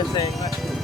จะ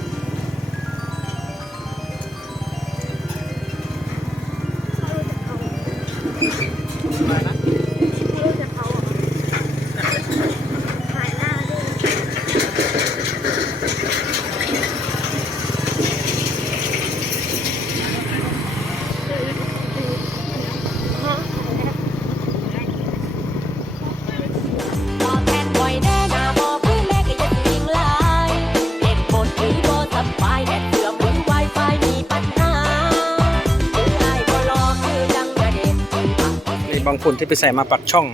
บางฝุ่นที่ไปใส่มาปักช่อง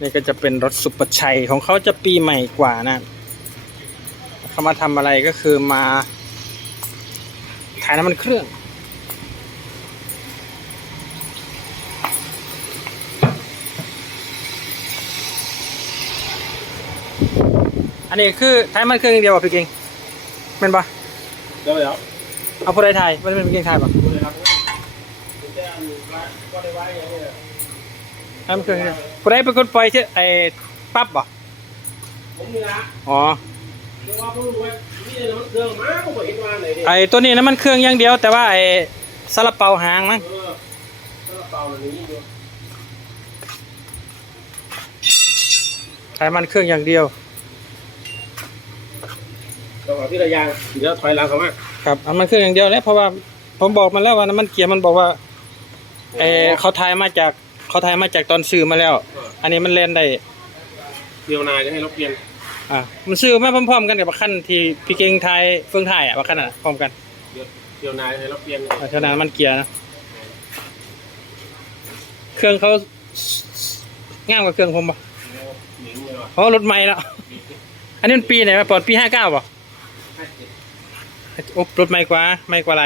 นี่ก็จะเป็นรถสุปชัยของเขาจะปีใหม่กว่านะเขามาทำอะไรก็คือมาถ่ายน้ำมันเครื่องอันนี้คือถ่ายน้ำมันเครื่องเดียวป่ะพี่เก่งเป็นปะเดี๋ยวเดี๋ยว เอาผู้ใดถ่ายไม่ได้เป็นพี่เก่งถ่ายป่ะดูเลยครับผมจะอ่านว่าก็ได้ไว้อย่างเงี้ยถ่ายน้ำมันเครื่องอย่างเดียวผู้ใดเป็นคนปล่อยเช่ไอ้ปั๊บป่ะผมนี่ละอ๋อเดี๋ยวว่าผมรู้ว่านี่น้ำเครื่องมาผมก็เห็นว่าไหนดิไอ้ตัวนี้น้ำมันเครื่องอย่างเดียว แต่ว่าไอ้ซาลาเปาหางมั้งเออก็เป่าอย่างนี้อยู่ถ่ายน้ำมันเครื่องอย่างเดียวจังหวะที่ระยางเดี๋ยวถอยหลังเขามา ครับน้ำมันเครื่องอย่างเดียวแล้วเพราะว่าผมบอกมันแล้วว่าน้ำมันเกียร์มันบอกว่าเออเขาถ่ายมาจากเขาถ่ายมาจากตอนซื้อมาแล้ว อันนี้มันเล่นได้เดียวนายจะให้เราเปลี่ยนอะมันซื้อมาพร้อมๆกันกับขั้นที่พี่เก่งถ่ายเฟื่องถ่ายอะว่าขั้นอะพร้อมกันเดี๋ยวเดียวนายให้เราเปลี่ยนอะฉะนั้นมันเกียร์นะเครื่องเขาง่ายกว่าเครื่องผมปะหนิงเลยว่ะเพราะรถใหม่แล้วอันนี้มันปีไหนมาปลอดปีห้าเก้าป่ะห้าเอบรถไม่กว่าไม่กว่าไร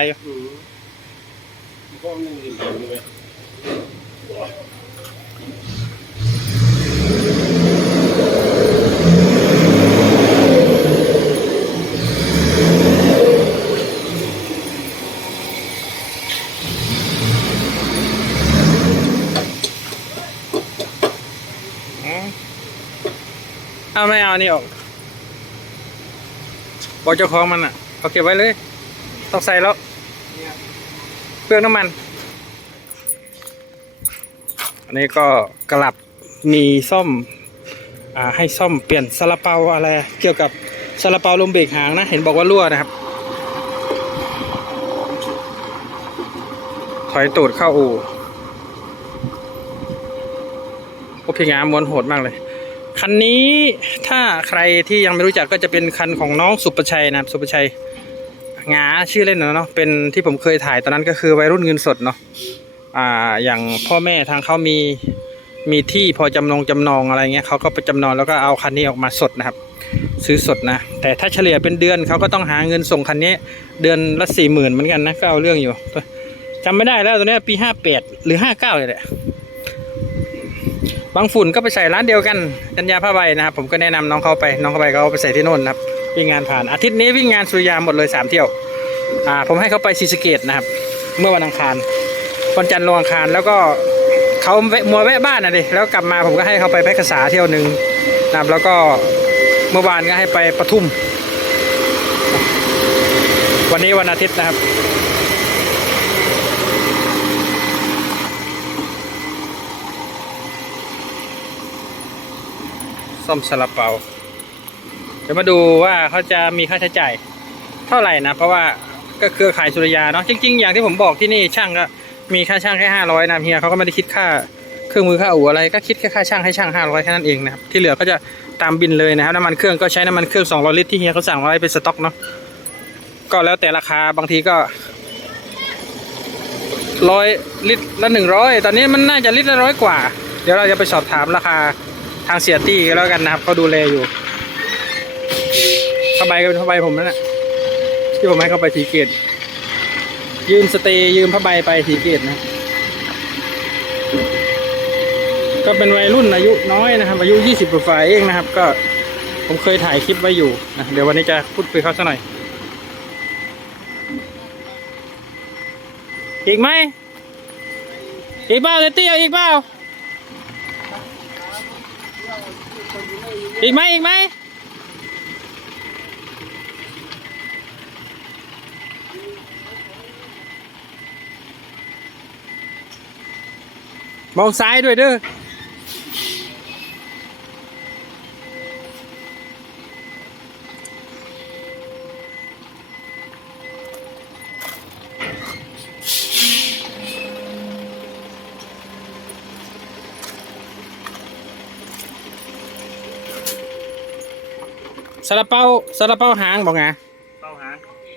เอาไม่เอานี่ออกบอกเจ้าของมันอะ เอาเก็บไว้เลย ต้องใส่แล้วเปลืองน้ำมัน อันนี้ก็กลับมีซ่อมอ่าให้ซ่อมเปลี่ยนซาลาเปาอะไร เกี่ยวกับซาลาเปาลมเบรกหางนะ เห็นบอกว่ารั่วนะครับ ถอยตูดเข้าอู่โอเคงามมวนโหดมากเลย คันนี้ถ้าใครที่ยังไม่รู้จักก็จะเป็นคันของน้องสุประชัยนะครับสุประชัยงาชื่อเล่นนะเนาะเป็นที่ผมเคยถ่ายตอนนั้นก็คือวัยรุ่นเงินสดเนาะอ่าอย่างพ่อแม่ทางเขามีมีที่พอจำนองจำนองอะไรเงี้ยเขาก็ไปจำนองแล้วก็เอาคันนี้ออกมาสดนะครับ ซื้อสดนะ แต่ถ้าเฉลี่ยเป็นเดือนเขาก็ต้องหาเงินส่งคันนี้เดือนละสี่หมื่นเหมือนกันนะก็เอาเรื่องอยู่จำไม่ได้แล้วตัวนี้ปีห้าแปดหรือห้าเก้าเลยแหละ บางฝุ่นก็ไปใส่ร้านเดียวกันกัญญาผ้าใบนะครับผมก็แนะนำน้องเขาไปน้องเขาไปก็เอาไปใส่ที่โน่นนะครับวิ่งงานผ่านอาทิตย์นี้วิ่งงานสุริยาหมดเลยสามเที่ยวอ่าผมให้เขาไปศรีสเกดนะครับ เมื่อวันอังคารวันจันทร์ลงอังคารแล้วก็เขาแวะมัวแวะบ้านนะดิแล้วกลับมาผมก็ให้เขาไปแพร่กษาเที่ยวหนึ่งนะครับแล้วก็เมื่อวานก็ให้ไปปทุม วันนี้วันอาทิตย์นะครับ อมซาลาเปา เดี๋ยวมาดูว่าเขาจะมีค่าใช้จ่ายเท่าไหร่นะ เพราะว่าก็เครือข่ายสุริยาเนาะจริง ๆ อย่างที่ผมบอกที่นี่ช่างก็มีค่าช่างแค่ห้าร้อยนะเฮียเขาก็ไม่ได้คิดค่าเครื่องมือค่าอู่อะไรก็คิดแค่ค่าช่างให้ช่างห้าร้อยแค่นั้นเองนะครับที่เหลือก็จะตามบินเลยนะครับน้ำมันเครื่องก็ใช้น้ำมันเครื่องสองร้อยลิตรที่เฮียเขาสั่งไว้เป็นสต็อกเนาะก็แล้วแต่ราคาบางทีก็ร้อยลิตรละหนึ่งร้อยตอนนี้มันน่าจะลิตรละร้อยกว่า เดี๋ยวเราจะไปสอบถามราคา ทางเสียตี้ก็แล้วกันนะครับเขาดูแลอยู่ผ้าใบก็เป็นผ้าใบผมนั่นแหละที่ผมให้เขาไปทีเกตยืมสเตย์ยืมผ้าใบไปทีเกตนะ ก็เป็นวัยรุ่นอายุน้อยนะครับ อายุยี่สิบกว่าเองนะครับ ก็ผมเคยถ่ายคลิปไว้อยู่นะเดี๋ยววันนี้จะพูดคุยเขาสักหน่อย อีกไหมอีกเปล่าเตี้ยอีกเปล่า อีกไหมอีกไหมมองซ้ายด้วยเด้อาลาเปาซาลาเปาหางบอกไงเข้าหา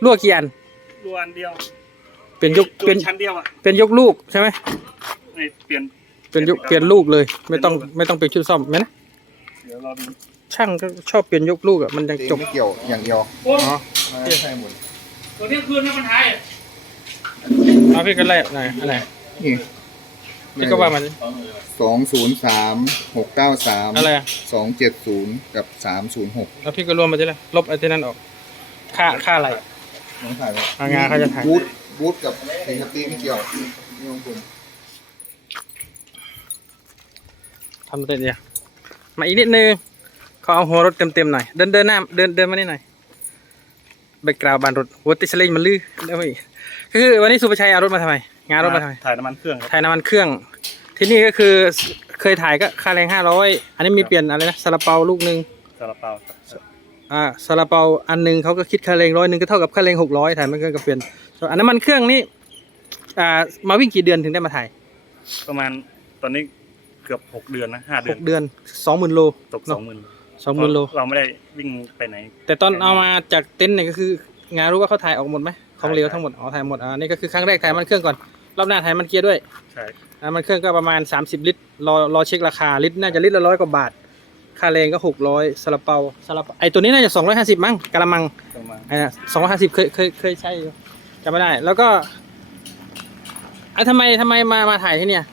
ลวกกี่อันดวนเดียว เป็นยกตัวเป็นชั้นเดียวอะเป็นยกลูกใช่ไหมนี่เปลี่ยนเป็นยกเปลี่ยนลูกเลย ไม่ต้องไม่ต้องเป็นชุดซ่อมไหมนะเดี๋ยวรอดูช่างก็ชอบเปลี่ยนยกลูกอะมันยังจบไม่เกี่ยวอย่างเดียวโอ้อ๋อไม่ใช่หมดตัวเที่ยงคืนนี่มันหายเอาพี่กันแรกหน่อยอะไรนี่ พี่ก็ว่ามันสองศูนย์สามหกเก้าสามอะไรอะสองเจ็ดศูนย์กับสามศูนย์หกแล้วพี่ก็รวมมาทีละลบไอ้ที่นั่นออก ค่าค่าอะไร น้องถ่ายไว้อ่างานเขาจะถ่าย บูทบูทกับเซนตีไม่เกี่ยวนี่ของผมทำเสร็จเดียวมาอีกนิดนึงขอเอาหัวรถเต็มๆหน่อย เดินเดินหน้าเดินเดินมานี่หน่อยแบกกราวบานรถหัวติดสลิงมันลื้อได้ไหม คือวันนี้สุภชัยเอารถมาทำไม งานรถมาทำไม ถ่ายน้ำมันเครื่องครับถ่ายน้ำมันเครื่อง ที่นี่ก็คือเคยถ่ายก็ค่าแรงห้าร้อยอันนี้มีเปลี่ยนอะไรนะซาลาเปาลูกหนึ่งซาลาเปาครับอ่าซาลาเปาอันหนึ่งเขาก็คิดค่าแรงร้อยหนึ่งก็เท่ากับค่าแรงหกร้อยถ่ายมันเครื่องก็เปลี่ยนส่วนอันน้ำมันเครื่องนี่อ่ามาวิ่งกี่เดือนถึงได้มาถ่าย ประมาณตอนนี้เกือบหกเดือนนะห้าเดืหอนกเดือนสองหมื่นโลตกเนอะสองหมื่นสองหมื่นโล เราไม่ได้วิ่งไปไหนแต่ตอนเอามาจากเต็นท์เนี่ยก็คืองานรู้ว่าเขาถ่ายออกหมดไหม ของเหลวทั้งหมดอ๋อถ่ายหมดอ่านี่ก็คือครั้งแรกถ่ายน้ำมันเครื่องก่อนรอบหน้าถ่ายน้ำมันเกียร์ด้วยใช่น้ำมันเครื่องก็ประมาณ 30 ลิตรรอรอเช็คราคาลิตรน่าจะลิตรละร้อยกว่าบาท ค่าแรงก็ 600ซาลาเปาซาลาเปาไอตัวนี้น่าจะ 250 มั้งกะละมังประมาณไอ้น่ะ250เคยเคยเคยใช้อยู่จำไม่ได้ แล้วก็อะทำไมทำไมมามาถ่ายที่เนี่ย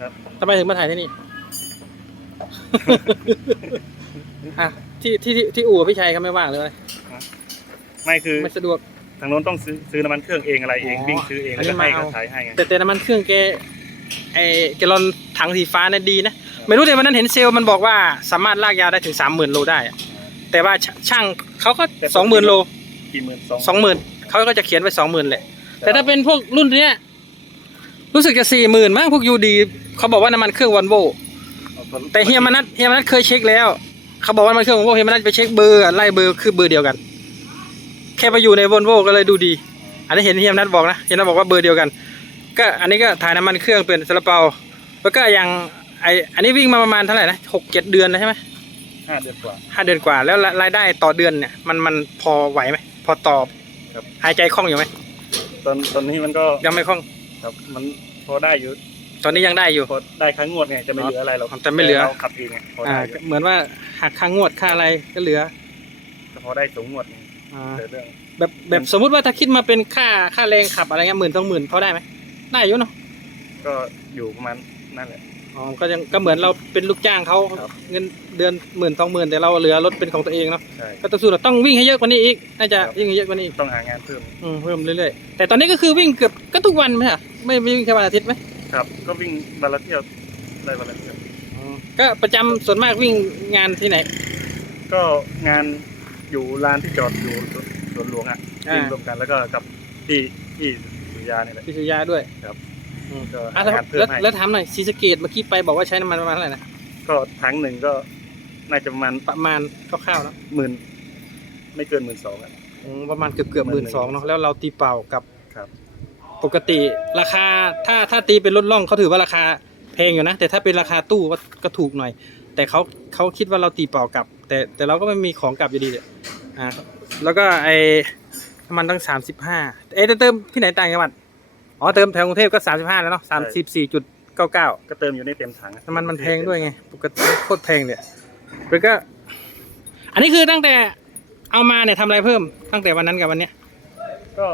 ครับทำไมถึงมาถ่ายที่นี่อะที่ที่ที่ที่อู่พี่ชัยเขาไม่ว่างเลยไม่คือไม่สะดวก ทางโน้นต้องซื้อซื้อน้ำมันเครื่องเองอะไรเองอ๋อวิ่งซื้อเองอันแล้วนี้ก็ให้มาเอา เขาถ่ายให้ไงแต่แต่น้ำมันเครื่องแกไอแกลลอนถังสีฟ้าเนี่ยดีนะไม่รู้แต่วันนั้นเห็นเซลล์มันบอกว่าสามารถลากยาวได้ถึงสามหมื่นโลได้อะแต่ว่าชช่างเขาก็สองหมื่นโลกี่หมื่นสองสองหมื่นเขาก็จะเขียนไว้สองหมื่นแหละ แต่ถ้าเป็นพวกรุ่นเนี้ยรู้สึกจะสี่หมื่นมั้งพวกยูดีเขาบอกว่าน้ำมันเครื่องวันโว แต่เฮียมนัทเฮียมนัทเคยเช็คแล้ว เขาบอกว่าน้ำมันเครื่องวันโวเฮียมนัทไปเช็คเบอร์อะไล่เบอร์คือเบอร์เดียวกันแค่ไปอยู่ในวอลโวก็เลยดูดี อันนี้เห็นเฮียมนัทบอกนะเฮียมนัทบอกว่าเบอร์เดียวกัน ก็อันนี้ก็ถ่ายน้ำมันเครื่องเป็นซาลาเปาแล้วก็อย่างไออันนี้วิ่งมาประมาณเท่าไหร่นะหกเจ็ดเดือนนะใช่ไหมห้าเดือนกว่าห้าเดือนกว่าแล้วรรายได้ต่อเดือนเนี่ยมันมันพอไหวไหมพอต่อครับหายใจคล่องอยู่ไหมตอนตอนนี้มันก็ยังไม่คล่องครับมันพอได้อยู่ ตอนนี้ยังได้อยู่พอได้ครั้งงวดไงจะไม่เหลืออะไรหรอกแต่ไม่เหลือราขับเองไงพออ่าได้อยู่เหมือนว่าหักค่างวดค่าอะไรก็เหลือพอได้สูงงวดไง อ่าเหลือเรื่องแบบแบบสมมุติว่าถ้าคิดมาเป็นค่าค่าแรงขับอะไรเงี้ยหมื่นต้องหมื่นพอได้ไหมได้อยู่เนาะก็อยู่ประมาณนั่นแหละ อ๋อก็ยังก็เหมือนเราเป็นลูกจ้างเขาครับ เงินเดือนหมื่นสองหมื่นแต่เราเหลือรถเป็นของตัวเองเนาะใช่ ก็ต้องสู้เราต้องวิ่งให้เยอะกว่านี้อีกน่าจะครับ วิ่งให้เยอะกว่านี้อีกต้องหางานเพิ่มอืมเพิ่มเรื่อยๆแต่ตอนนี้ก็คือวิ่งเกือบก็ทุกวันไหมฮะไม่ไม่วิ่งแค่วันอาทิตย์ไหมครับ ก็วิ่งวันละเที่ยวได้วันละเที่ยวก็ประจำส่วนมากวิ่งงานที่ไหนก็งาน อยู่ลานที่จอดอยู่สวนหลวงอะอ่าวิ่งรวมกันแล้วก็กับที่ที่สุริยาเนี่ยแหละ พิชยาด้วยครับอืมก็อะหางานเพิ่แล้วมให้ แล้วถามหน่อยซีสะเกตเมื่อกี้ไปบอกว่าใช้น้ำมันประมาณเท่าไหร่นะก็ทั้งหนึ่งก็น่าจะประมาณประมาณคร่าวๆเนอะหมื่นไม่เกินหมื่นสองอะ อืมประมาณเกือบเกือบหหมื่มื่นนสองเนาะแล้วเราตีเปล่ากับครับ ปกติราคาถ้าถ้าตีเป็นรถล่องเขาถือว่าราคาแพงอยู่นะ แต่ถ้าเป็นราคาตู้ก็ก็ถูกหน่อย แต่เขาเขาคิดว่าเราตีเปล่ากลับ แต่แต่เราก็ไม่มีของกลับอยู่ดีเนี่ยอ่าแล้วก็ไอ้น้ำมันตั้งสามสิบห้าเอ๊ะจะเติมที่ไหนต่างจังหวัดอ๋อเติมแถวกรุงเทพก็สามสิบห้าแล้วเนาะสามสิบสี่จุดเก้าเก้าก็เติมอยู่ในเต็มถังอะน้ำมันมันแพงด้วยไงปกติโคตรแพงเลยแล้วก็ อันนี้คือตั้งแต่เอามาเนี่ยทำอะไรเพิ่มตั้งแต่วันนั้นกับวันเนี้ยก็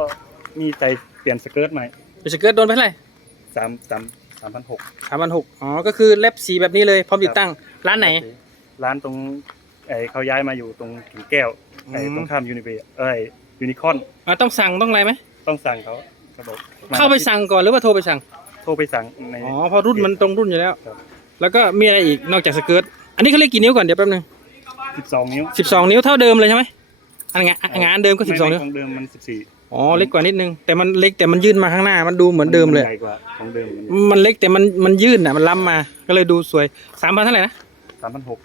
มีใจเปลี่ยนสเกิร์ตใหม่เป็นสเกิร์ตโดนไปเท่าไหร่สามสาม สามพันหกสามพันหกอ๋อ ก็คือเล็บสีแบบนี้เลยพร้อมติดตั้ง ร้านไหน ร้านตรงไอเขาย้ายมาอยู่ตรงกิ่งแก้วไออืมตรงข้ามยูนิเบเอ้ยยูนิคอนอ่าต้องสั่งต้องอะไรไหม ต้องสั่งเขาเขาบอกมเข้าไปสั่งก่อนหรือว่าโทรไปสั่ง โทรไปสั่งในอ๋อเพราะรุ่นมันตรงรุ่นอยู่แล้วครับแล้วก็มีอะไรอีกนอกจากสเกิร์ต อันนี้เขาเรียกกี่นิ้วก่อนเดี๋ยวแป๊บนึงสิบสองนิ้วสิบสองนิ้วเท่าเดิมเลยใช่ไหมอันงานงานเดิมก็สิบสองนิ้วไม่ไม่ของเดิมมันสิบสี่ อ๋อเล็กกว่านิดนึง แต่มันเล็กแต่มันยื่นมาข้างหน้า มันดูเหมือนเดิมเลย ใหญ่กว่าของเดิมมันมันเล็กแต่มันมันยื่นอะมันล้ำมา ก็เลยดูสวยสามพันเท่าไหร่นะสามพันหก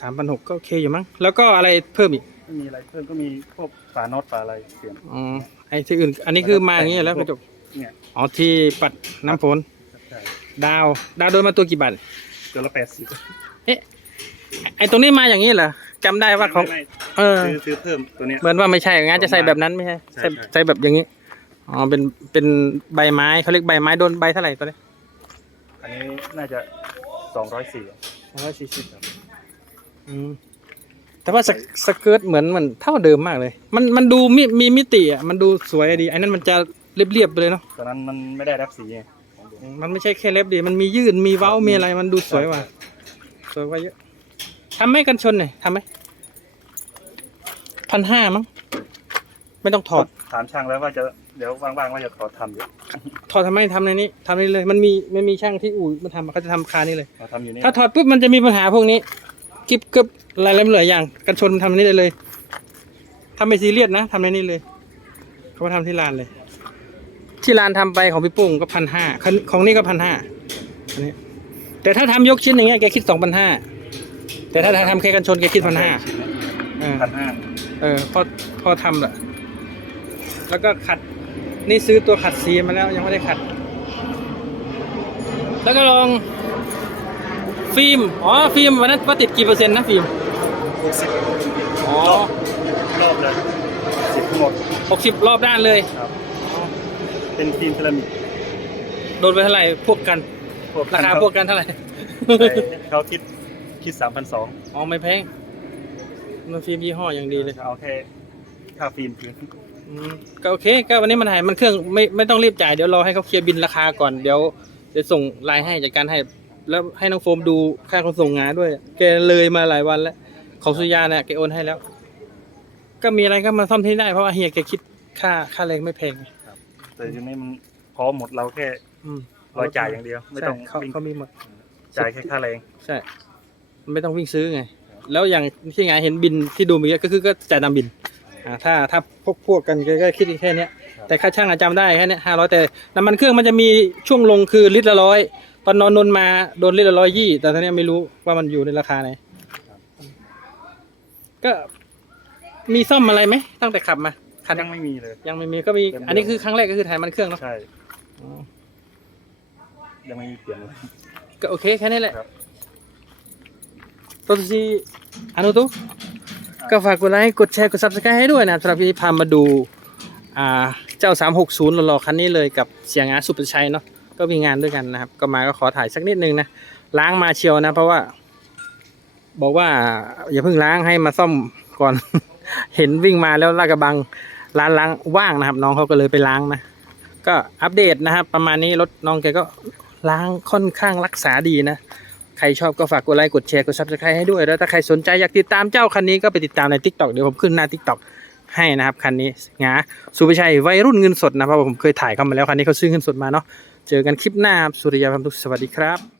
สามพันหกก็โอเคอยู่มั้งแล้วก็อะไรเพิ่มอีกไม่มีอะไรเพิ่มก็มีพวกฝาน็อตฝาอะไรเปลี่ยนอ๋อไอ้ที่อื่น อันนี้คือมาอย่างนี้แล้วกระจกเนี่ยอ๋อที่ปัดน้ำฝนใช่ดาว ดาวโดนมาตัวกี่บาทตัวละแปดสิบไอ้ตรงนี้มาอย่างนี้เหรอ จำได้ว่าของ ไม่เออ ไม่ซื้อซื้อเพิ่มตัวเนี้ย เหมือนว่าไม่ใช่งานจะใส่แบบนั้นไม่ใช่ใช่ใส่ใช่ ใส่แบบอย่างนี้อ๋อเป็นเป็นใบไม้เขาเรียกใบไม้โดนใบเท่าไหร่ตัวนี้อันนี้น่าจะสองร้อยสี่ร้อยสี่สิบอืมแต่ว่าสกสเกิร์ตเหมือนมันเท่าเดิมมากเลย มันมันดูมีมีมิติอะมันดูสวยดีไอ้นั่นมันจะเรียบๆไปเลยเนาะตอนนั้นมันไม่ได้รับสีไงของเดิมมันไม่ใช่แค่เล็บดีมันมียืดมีเว้ามีอะไรมันดูสวยกว่าสวยกว่าเยอะ ทำไหมกันชนเนี่ยทำไหมพันห้ามั้งไม่ต้องถอดถามช่างแล้วว่าจะเดี๋ยวว่างๆว่าจะขอทำอยู่ถอดทำไมทำในนี้ทำในนี้เลย มันมีมันมีช่างที่อู่มาทำเขาจะทำคานี้เลยมาทำอยู่นี่ถ้าถอดปุ๊บมันจะมีปัญหาพวกนี้กิบกึบอะไรอะไรหลายอย่าง กันชนทำในนี้ได้เลยทำไม่ซีเรียสนะทำในนี้เลย เขามาทำที่ร้านเลย ที่ร้านทำไปของพี่ปุ้งก็พันห้าของนี่ก็พันห้าอันนี้แต่ถ้าทำยกชิ้นอย่างเงี้ยแกคิดสองพันห้า แต่ถ้าทำแค่กันชนแกคิดพันห้าพันห้าเออพอพอทำแหละแล้วก็ขัดนี่ซื้อตัวขัดสีมาแล้วยังไม่ได้ขัด แล้วก็ลอง ฟิล์มอ๋อฟิล์มวันนั้นว่าติดกี่เปอร์เซ็นต์นะฟิล์มหกสิบอ๋อรอบเลยสิบทั้งหมดหกสิบรอบด้านเลยครับเป็นฟิล์มเซรามิกโดนไปเท่าไหร่พวกกันพวกราคาพวกกันเท่าไหร่เขาคิด คิดสามพันสองอ๋อไม่แพงมันฟิล์มยี่ห้ออย่างดีเลยเอาแค่ค่าฟิล์มเพียงอืมก็โอเค ก็วันนี้มันหายมันเครื่องไม่ไม่ต้องรีบจ่ายเดี๋ยวรอให้เขาเคลียร์บินราคาก่อนเดี๋ยวเดี๋ยวส่งไลน์ให้จัดการให้ แล้วให้น้องโฟมดูค่าขนส่งงานด้วย แกเลยมาหลายวันแล้ว ของสุริยาเนี่ยแกโอนให้แล้ว ก็มีอะไรก็มาซ่อมที่ได้เพราะว่าเฮียแกคิดค่าค่าแรงไม่แพงแต่ทีนี้มันพร้อมหมดเราแค่อืมรอจ่ายอย่างเดียว ไม่ต้องใช่เขาวิ่งเขามีหมดจ่ายแค่ค่าแรง ใช่ ไม่ต้องวิ่งซื้อไง แล้วอย่างที่งานเห็นบินที่ดูเมื่อกี้ก็คือก็จ่ายตามบินอ่าถ้าถ้าพวกพวกกันก็ก็คิดแค่เนี้ยแต่ค่าช่างอะจำได้แค่เนี้ห้าร้อยแต่น้ำมันเครื่องมันจะมีช่วงลงคือลิตรละร้อยตอนนอนนนมาโดนลิตรละร้อยยี่แต่ตอนนี้ยไม่รู้ว่ามันอยู่ในราคาไหนก็มีซ่อมอะไรไหมตั้งแต่ขับมาคันยังไม่มีเลย ยังไม่มีก็มีเต็มๆอันนี้คือครั้งแรกก็คือถ่ายมันเครื่องเนาะใช่อ๋อยังไม่มีเปลี่ยนเลยก็โอเคแค่นี้แหละ ครับโปรตุซีอนุตุก็ฝากกดไลค์กดแชร์กด subscribe ให้ด้วยนะสำหรับที่พามาดูอ่าเจ้า 360หล่อๆคันนี้เลยกับเสียงอาสุประชัยเนาะก็มีงานด้วยกันนะครับ ก็มาก็ขอถ่ายสักนิดนึงนะล้างมาเชียวนะ เพราะว่า บอกว่า อย่าเพิ่งล้างให้มาซ่อมก่อน เห็นวิ่งมาแล้วลากระบังร้านล้างว่างนะครับ น้องเขาก็เลยไปล้างนะก็อัปเดตนะครับ ประมาณนี้รถน้องแกก็ล้างค่อนข้างรักษาดีนะ ใครชอบก็ฝากกดไลค์กดแชร์กดซับสไครต์ให้ด้วย แล้วถ้าใครสนใจอยากติดตามเจ้าคันนี้ก็ไปติดตามใน Tik t o กเดี๋ยวผมขึ้นหน้า Tik t o กให้นะครับคันนี้งาสุภชัยวัยรุ่นเงินสดนะเพราะผมเคยถ่ายเข้ามาแล้วคันนี้เขาซื้อเงินสดมาเนาะเจอกันคลิปหน้าครับสุริยาพันธุกสวัสดีครับ